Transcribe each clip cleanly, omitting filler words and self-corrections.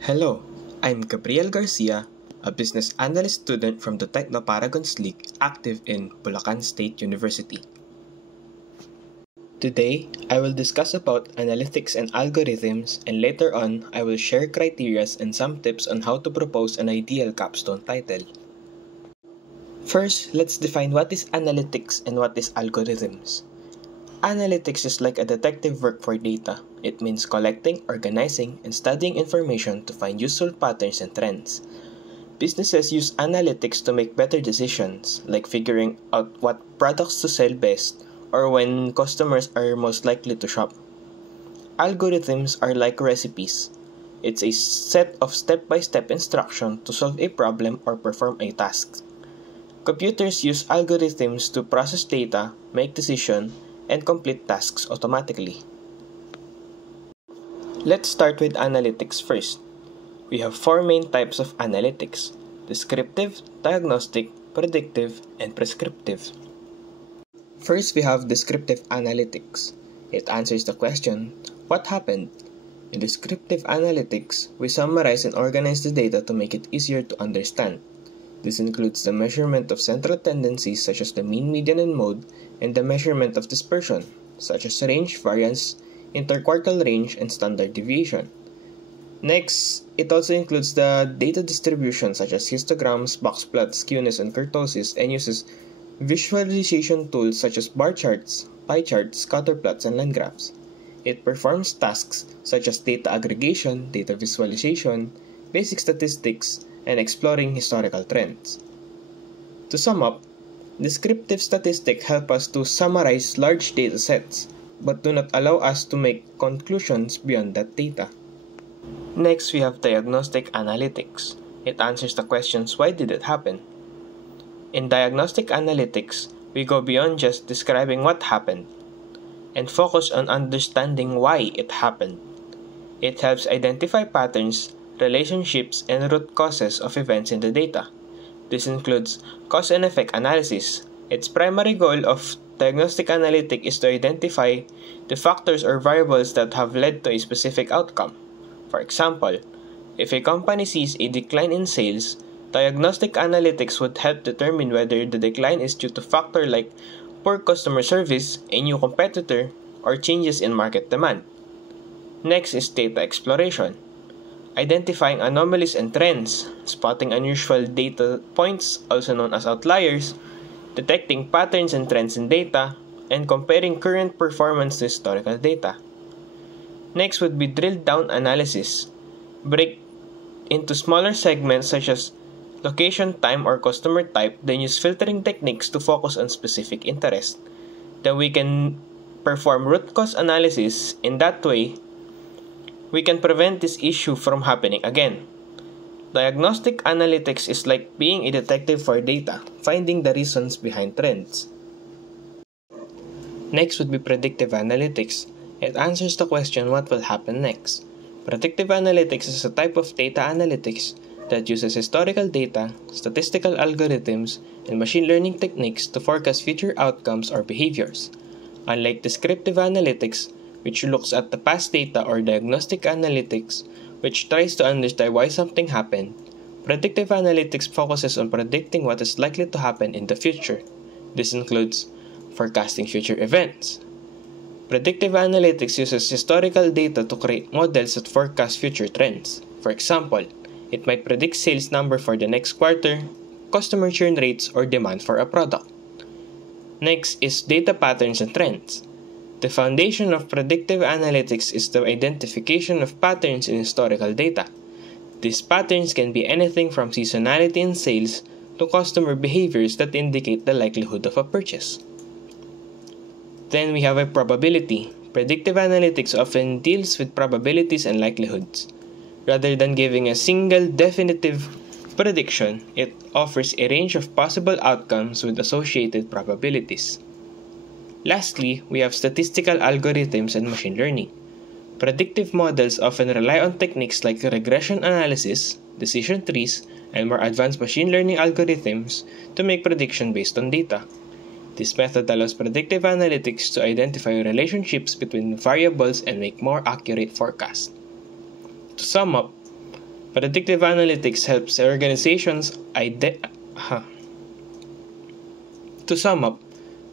Hello, I'm Gabriel Garcia, a business analyst student from the Techno Paragons League active in Bulacan State University. Today, I will discuss about analytics and algorithms, and later on, I will share criteria and some tips on how to propose an ideal capstone title. First, let's define what is analytics and what is algorithms. Analytics is like a detective work for data. It means collecting, organizing, and studying information to find useful patterns and trends. Businesses use analytics to make better decisions, like figuring out what products to sell best or when customers are most likely to shop. Algorithms are like recipes. It's a set of step-by-step instructions to solve a problem or perform a task. Computers use algorithms to process data, make decisions, and complete tasks automatically. Let's start with analytics first. We have four main types of analytics: descriptive, diagnostic, predictive, and prescriptive. First, we have descriptive analytics. It answers the question, what happened? In descriptive analytics, we summarize and organize the data to make it easier to understand. This includes the measurement of central tendencies such as the mean, median, and mode, and the measurement of dispersion, such as range, variance, interquartile range, and standard deviation. Next, it also includes the data distribution such as histograms, box plots, skewness, and kurtosis, and uses visualization tools such as bar charts, pie charts, scatter plots, and line graphs. It performs tasks such as data aggregation, data visualization, basic statistics, and exploring historical trends. To sum up, descriptive statistics help us to summarize large data sets, but do not allow us to make conclusions beyond that data. Next, we have diagnostic analytics. It answers the questions, why did it happen? In diagnostic analytics, we go beyond just describing what happened and focus on understanding why it happened. It helps identify patterns, relationships, and root causes of events in the data. This includes cause and effect analysis. Its primary goal of diagnostic analytic is to identify the factors or variables that have led to a specific outcome. For example, if a company sees a decline in sales, diagnostic analytics would help determine whether the decline is due to factors like poor customer service, a new competitor, or changes in market demand. Next is data exploration. Identifying anomalies and trends, spotting unusual data points, also known as outliers, detecting patterns and trends in data, and comparing current performance to historical data. Next would be drilled down analysis. Break into smaller segments such as location, time, or customer type, then use filtering techniques to focus on specific interest. Then we can perform root cause analysis. In that way, we can prevent this issue from happening again. Diagnostic analytics is like being a detective for data, finding the reasons behind trends. Next would be predictive analytics. It answers the question, what will happen next? Predictive analytics is a type of data analytics that uses historical data, statistical algorithms, and machine learning techniques to forecast future outcomes or behaviors. Unlike descriptive analytics, which looks at the past data, or diagnostic analytics, which tries to understand why something happened, predictive analytics focuses on predicting what is likely to happen in the future. This includes forecasting future events. Predictive analytics uses historical data to create models that forecast future trends. For example, it might predict sales number for the next quarter, customer churn rates, or demand for a product. Next is data patterns and trends. The foundation of predictive analytics is the identification of patterns in historical data. These patterns can be anything from seasonality in sales to customer behaviors that indicate the likelihood of a purchase. Then we have a probability. Predictive analytics often deals with probabilities and likelihoods. Rather than giving a single definitive prediction, it offers a range of possible outcomes with associated probabilities. Lastly, we have statistical algorithms and machine learning. Predictive models often rely on techniques like regression analysis, decision trees, and more advanced machine learning algorithms to make predictions based on data. This method allows predictive analytics to identify relationships between variables and make more accurate forecasts. To sum up, Predictive analytics helps organizations To sum up,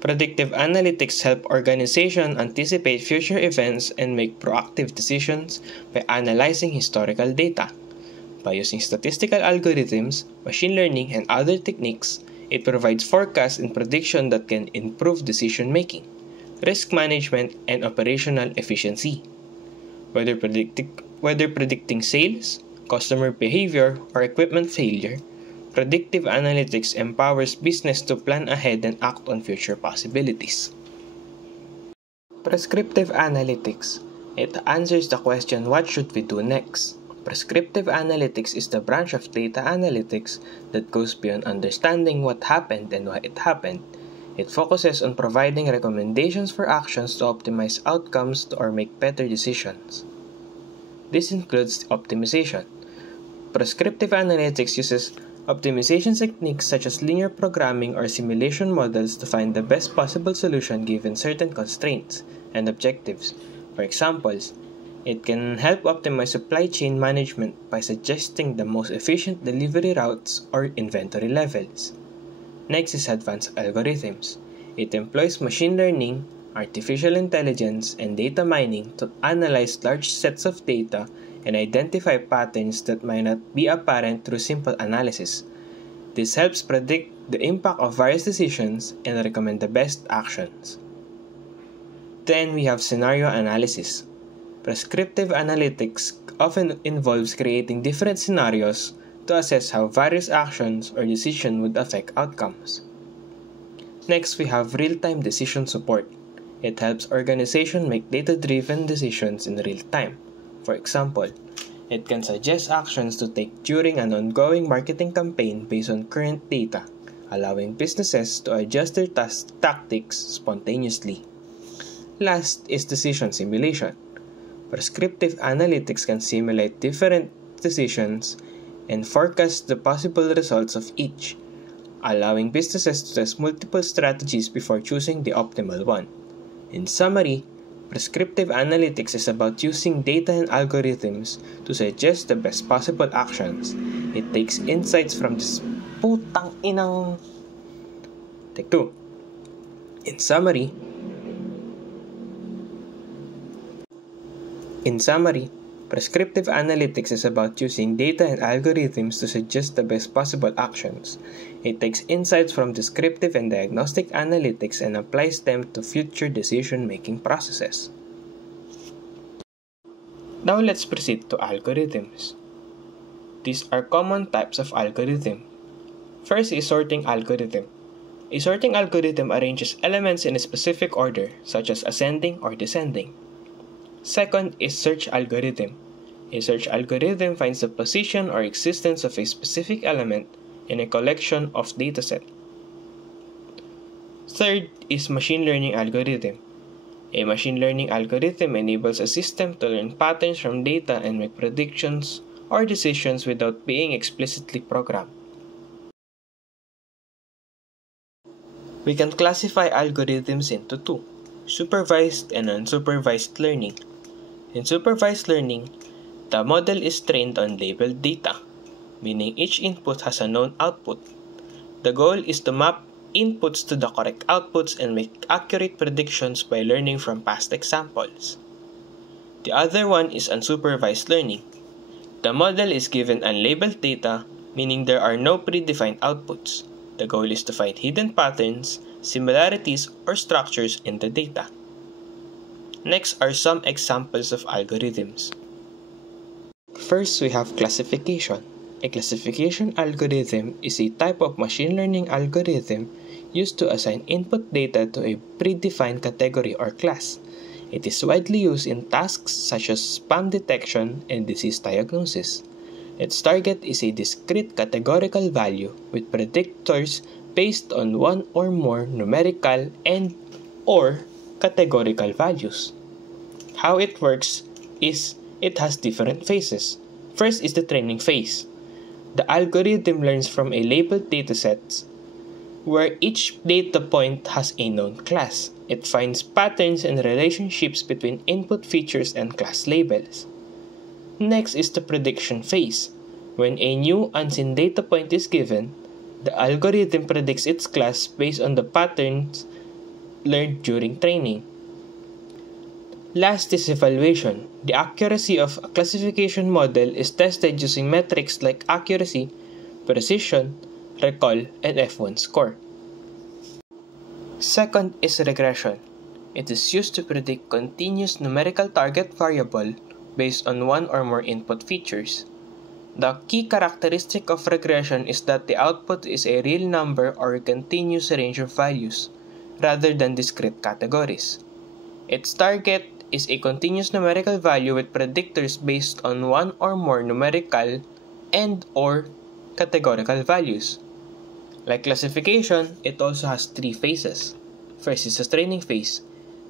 predictive analytics help organizations anticipate future events and make proactive decisions by analyzing historical data. By using statistical algorithms, machine learning, and other techniques, it provides forecasts and prediction that can improve decision making, risk management, and operational efficiency. Whether predicting sales, customer behavior, or equipment failure, predictive analytics empowers business to plan ahead and act on future possibilities. Prescriptive analytics. It answers the question, what should we do next? Prescriptive analytics is the branch of data analytics that goes beyond understanding what happened and why it happened. It focuses on providing recommendations for actions to optimize outcomes or make better decisions. This includes optimization. Prescriptive analytics uses optimization techniques such as linear programming or simulation models to find the best possible solution given certain constraints and objectives. For examples, it can help optimize supply chain management by suggesting the most efficient delivery routes or inventory levels. Next is advanced algorithms. It employs machine learning, artificial intelligence, and data mining to analyze large sets of data and identify patterns that might not be apparent through simple analysis. This helps predict the impact of various decisions and recommend the best actions. Then we have scenario analysis. Prescriptive analytics often involves creating different scenarios to assess how various actions or decisions would affect outcomes. Next, we have real-time decision support. It helps organizations make data-driven decisions in real time. For example, it can suggest actions to take during an ongoing marketing campaign based on current data, allowing businesses to adjust their tactics spontaneously. Last is decision simulation. Prescriptive analytics can simulate different decisions and forecast the possible results of each, allowing businesses to test multiple strategies before choosing the optimal one. In summary, prescriptive analytics is about using data and algorithms to suggest the best possible actions. It takes insights from this Take two. In summary, prescriptive analytics is about using data and algorithms to suggest the best possible actions. It takes insights from descriptive and diagnostic analytics and applies them to future decision-making processes. Now let's proceed to algorithms. These are common types of algorithm. First is sorting algorithm. A sorting algorithm arranges elements in a specific order, such as ascending or descending. Second is search algorithm. A search algorithm finds the position or existence of a specific element in a collection of dataset. Third is machine learning algorithm. A machine learning algorithm enables a system to learn patterns from data and make predictions or decisions without being explicitly programmed. We can classify algorithms into two: supervised and unsupervised learning. In supervised learning, the model is trained on labeled data, meaning each input has a known output. The goal is to map inputs to the correct outputs and make accurate predictions by learning from past examples. The other one is unsupervised learning. The model is given unlabeled data, meaning there are no predefined outputs. The goal is to find hidden patterns, similarities, or structures in the data. Next are some examples of algorithms. First, we have classification. A classification algorithm is a type of machine learning algorithm used to assign input data to a predefined category or class. It is widely used in tasks such as spam detection and disease diagnosis. Its target is a discrete categorical value with predictors based on one or more numerical and/or categorical values. How it works is it has different phases. First is the training phase. The algorithm learns from a labeled dataset where each data point has a known class. It finds patterns and relationships between input features and class labels. Next is the prediction phase. When a new unseen data point is given, the algorithm predicts its class based on the patterns learned during training. Last is evaluation. The accuracy of a classification model is tested using metrics like accuracy, precision, recall, and F1 score. Second is regression. It is used to predict continuous numerical target variable based on one or more input features. The key characteristic of regression is that the output is a real number or a continuous range of values, rather than discrete categories. Its target is a continuous numerical value with predictors based on one or more numerical and/or categorical values. Like classification, it also has three phases. First is the training phase.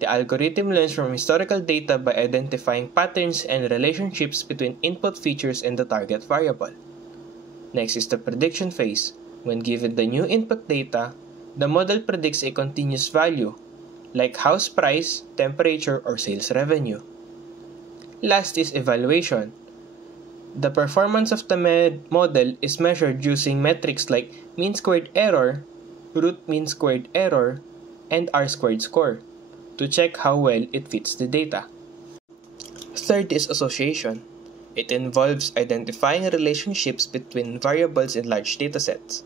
The algorithm learns from historical data by identifying patterns and relationships between input features and the target variable. Next is the prediction phase. When given the new input data, the model predicts a continuous value, like house price, temperature, or sales revenue. Last is evaluation. The performance of the model is measured using metrics like mean squared error, root mean squared error, and R-squared score to check how well it fits the data. Third is association. It involves identifying relationships between variables in large datasets.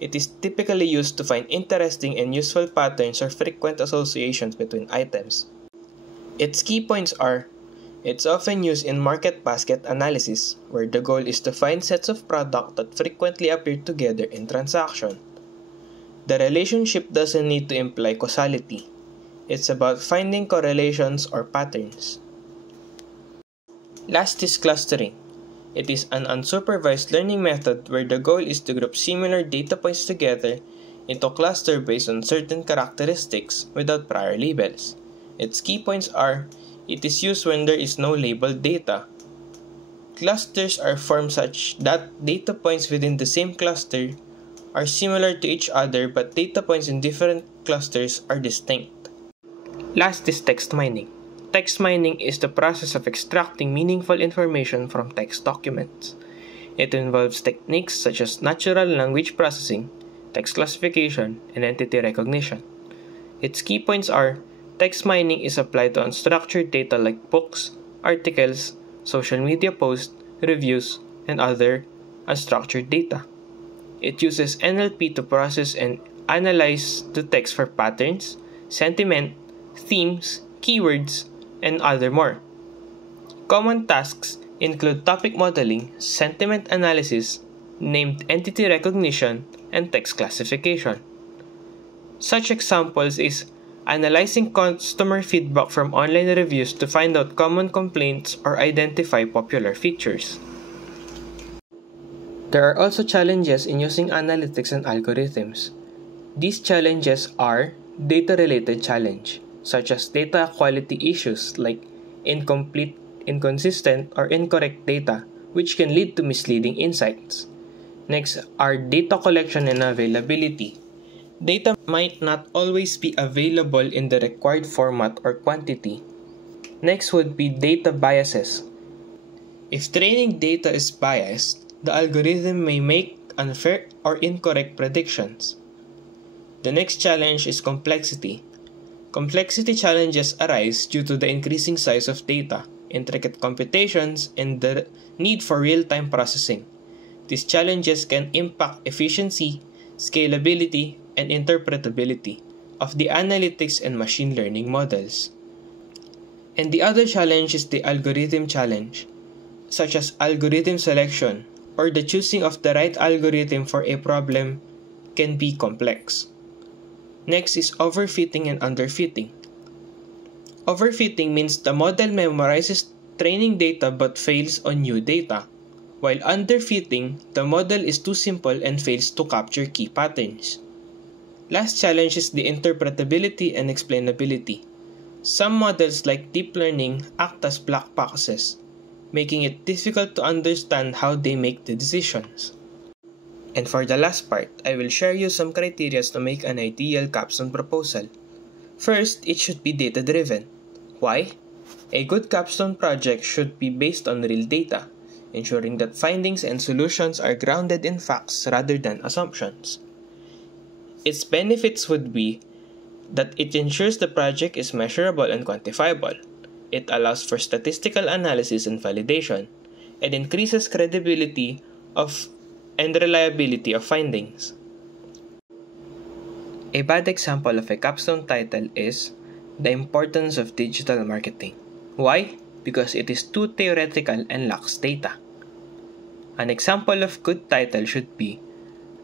It is typically used to find interesting and useful patterns or frequent associations between items. Its key points are: it's often used in market basket analysis, where the goal is to find sets of products that frequently appear together in transaction. The relationship doesn't need to imply causality. It's about finding correlations or patterns. Last is clustering. It is an unsupervised learning method where the goal is to group similar data points together into clusters based on certain characteristics without prior labels. Its key points are: it is used when there is no labeled data. Clusters are formed such that data points within the same cluster are similar to each other, but data points in different clusters are distinct. Last is text mining. Text mining is the process of extracting meaningful information from text documents. It involves techniques such as natural language processing, text classification, and entity recognition. Its key points are: text mining is applied to unstructured data like books, articles, social media posts, reviews, and other unstructured data. It uses NLP to process and analyze the text for patterns, sentiment, themes, keywords, and other more. Common tasks include topic modeling, sentiment analysis, named entity recognition, and text classification. Such examples is analyzing customer feedback from online reviews to find out common complaints or identify popular features. There are also challenges in using analytics and algorithms. These challenges are data-related challenge, such as data quality issues like incomplete, inconsistent, or incorrect data, which can lead to misleading insights. Next are data collection and availability. Data might not always be available in the required format or quantity. Next would be data biases. If training data is biased, the algorithm may make unfair or incorrect predictions. The next challenge is complexity. Complexity challenges arise due to the increasing size of data, intricate computations, and the need for real-time processing. These challenges can impact efficiency, scalability, and interpretability of the analytics and machine learning models. And the other challenge is the algorithm challenge, such as algorithm selection, or the choosing of the right algorithm for a problem can be complex. Next is overfitting and underfitting. Overfitting means the model memorizes training data but fails on new data, while underfitting, the model is too simple and fails to capture key patterns. Last challenge is the interpretability and explainability. Some models like deep learning act as black boxes, making it difficult to understand how they make the decisions. And for the last part, I will share you some criteria to make an ideal capstone proposal. First, it should be data-driven. Why? A good capstone project should be based on real data. ensuring that findings and solutions are grounded in facts rather than assumptions. Its benefits would be that it ensures the project is measurable and quantifiable. It allows for statistical analysis and validation, and increases credibility and reliability of findings. A bad example of a capstone title is The Importance of Digital Marketing. Why? Because it is too theoretical and lacks data. An example of good title should be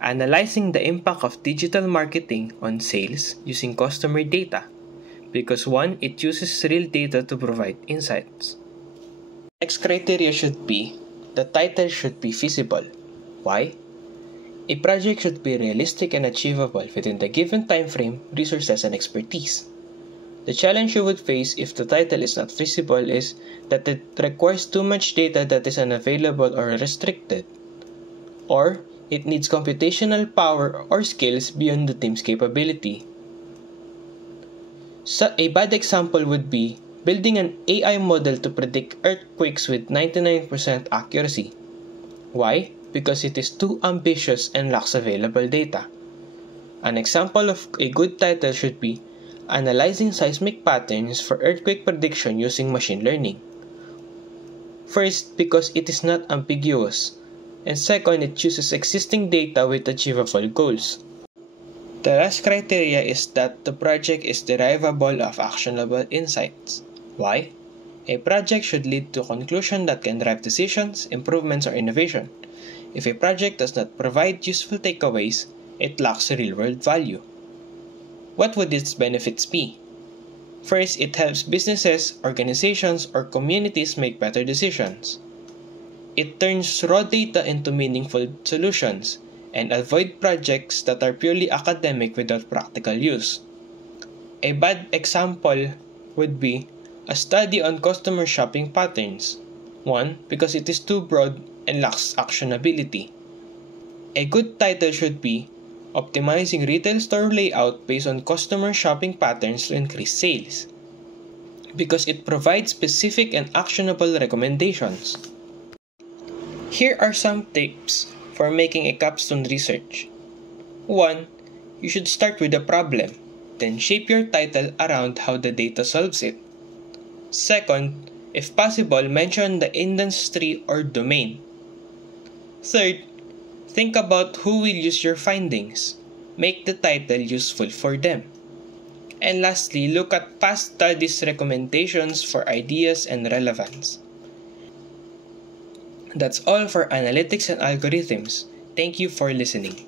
Analyzing the Impact of Digital Marketing on Sales Using Customer Data, because 1. It uses real data to provide insights. Next criteria should be the title should be feasible. Why? A project should be realistic and achievable within the given time frame, resources, and expertise. The challenge you would face if the title is not feasible is that it requires too much data that is unavailable or restricted, or it needs computational power or skills beyond the team's capability. So a bad example would be building an AI model to predict earthquakes with 99% accuracy. Why? Because it is too ambitious and lacks available data. An example of a good title should be Analyzing Seismic Patterns for Earthquake Prediction Using Machine Learning. First, because it is not ambiguous, and second, it uses existing data with achievable goals. The last criteria is that the project is derivable of actionable insights. Why? A project should lead to a conclusion that can drive decisions, improvements, or innovation. If a project does not provide useful takeaways, it lacks real-world value. What would its benefits be? First, it helps businesses, organizations, or communities make better decisions. It turns raw data into meaningful solutions and avoid projects that are purely academic without practical use. A bad example would be a study on customer shopping patterns. 1. Because it is too broad and lacks actionability. A good title should be Optimizing Retail Store Layout Based on Customer Shopping Patterns to Increase Sales, because it provides specific and actionable recommendations. Here are some tips for making a capstone research. 1. You should start with the problem, then shape your title around how the data solves it. 2. If possible, mention the industry or domain. 3. Think about who will use your findings. Make the title useful for them. And lastly, look at past studies' recommendations for ideas and relevance. That's all for analytics and algorithms. Thank you for listening.